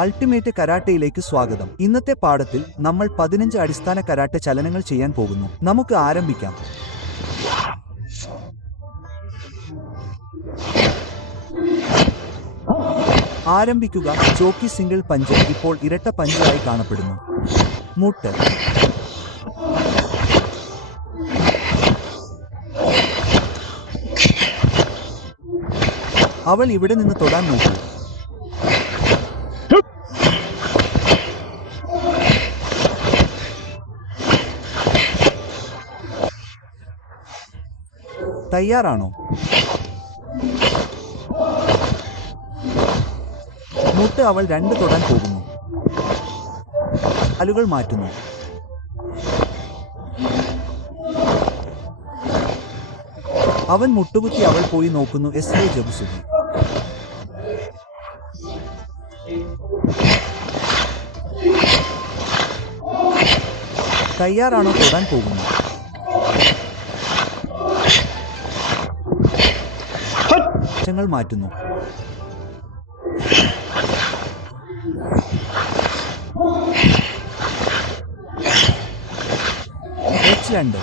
Ultimate കരാട്ടയിലേക്ക് സ്വാഗതം. ഇന്നത്തെ പാഠത്തിൽ നമ്മൾ 15 അടിസ്ഥാന കരാട്ടെ ചലനങ്ങൾ ചെയ്യാൻ പോകുന്നു. നമുക്ക് ആരംഭിക്കാം. ആരംഭിക്കുക. ചോക്കി സിംഗിൾ പഞ്ച് ഇപ്പോൾ ഇരട്ട പഞ്ച് ആയി കാണപ്പെടുന്നു. മുട്ട്, അവൾ ഇവിടെ നിന്ന് തൊടാൻ നോക്കൂ. തയ്യാറാണോ? മുട്ട് അവൾ 2 തൊടാൻ പോകുന്നു. കാലുകൾ മാറ്റുന്നു. അവൻ മുട്ടുകുത്തി അവൾ പോയി നോക്കുന്നു. എസ്ലേ ജബുസുഗി. തയ്യാറാണോ? തൊടാൻ പോകുന്നു. വശങ്ങൾ മാറ്റുന്നു. H2